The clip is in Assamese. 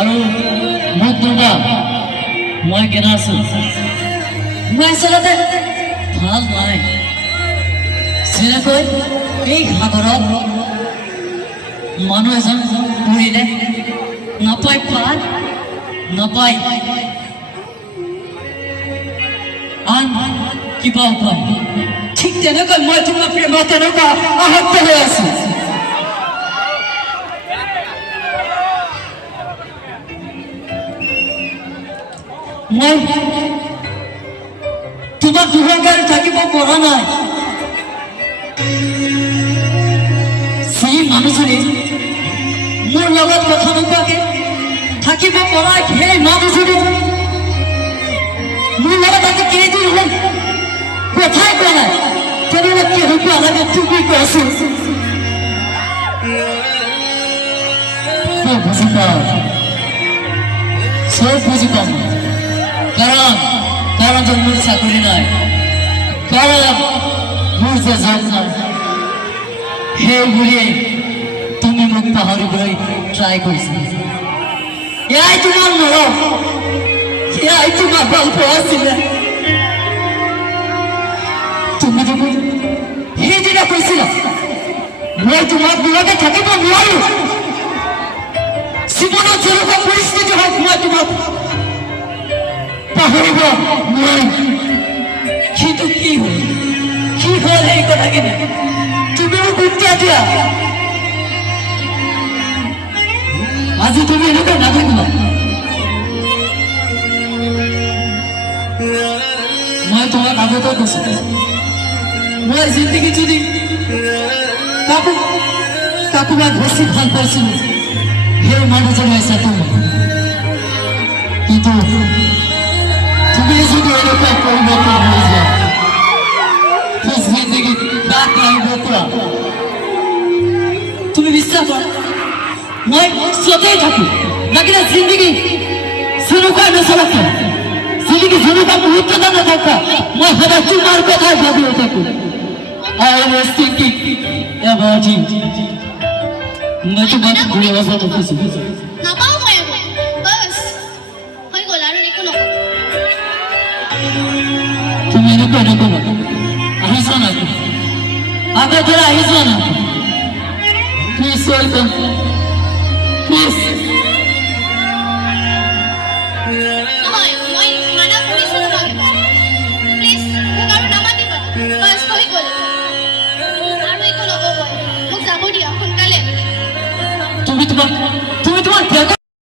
আৰু মোক দুৰ্গা মই কেনে আছো মই আচলতে ভাল নাই যেনেকৈ এই সাগৰত মানুহ এজন পৰিলে নাপায় পাৰ নাপায় আন কিবা উপায় ঠিক তেনেকৈ মই তোমাৰ প্ৰেমত তেনেকুৱা আহত হৈ আছো মই তোমাক দুৰ্গাৰে থাকিব পৰা নাই সেই মানুহজনী মোৰ লগত কথা নোকোৱাকে থাকিব পৰা সেই মানুহজনী মোৰ লগত আজি কেইদিন হ'ল কথাই কোৱা নাই তেনেহ'লে কেনেকুৱা লাগে তুমি কোৱাচোন বুজি পাওঁ চব বুজি পাওঁ কাৰণ মোৰ চাকৰি নাই কাৰণ মোৰ যে জব নাই সেই বুলিয়ে তুমি মোক পাহৰিবলৈ ট্ৰাই কৰিছা এয়াই তোমাৰ মৰম এয়াই তোমাৰ ভাল পোৱা আছিলে তুমি দেখোন সেইদিনা কৈছিলা মই তোমাক দূৰতে থাকিব নোৱাৰো জীৱনত যেনেকুৱা পৰিস্থিতি হওক মই তোমাক পাহৰিব নোৱাৰিম কিন্তু কি হ'ল সেই কথাখিনি তুমি মোক উত্তৰ দিয়া আজি তুমি এনেকৈ নাথাকিবা মই তোমাক আগতে কৈছো মই জিন্দগী যদি কাকোবাক বেছি ভাল পাইছিলো সেই মানুহজনী হৈছে তুমি কিন্তু তুমি যদি এনেকুৱা পৰিৱৰ্তন হৈ যোৱা জিন্দগী কাক লাগিব পৰা তুমি বিশ্বাস কৰা মই য'তেই থাকো লাগিলে জিন্দগী যেনেকুৱা নচলাক জিন্দগী যেনেকুৱা মুহূৰ্ততে নাথাকা মই সদায় তোমাৰ কথাই ভাবি থাকো I was thinking about you. মই তোমাক ঘূৰি অহা দেখিছো নাপাওঁ মই বাছ হৈ গ'ল আৰু একো নকওঁ তুমি এনেকুৱা নকবা আহি যোৱা না আগৰ পৰা আহি যোৱা না প্লিজ ৱেলকাম প্লিজ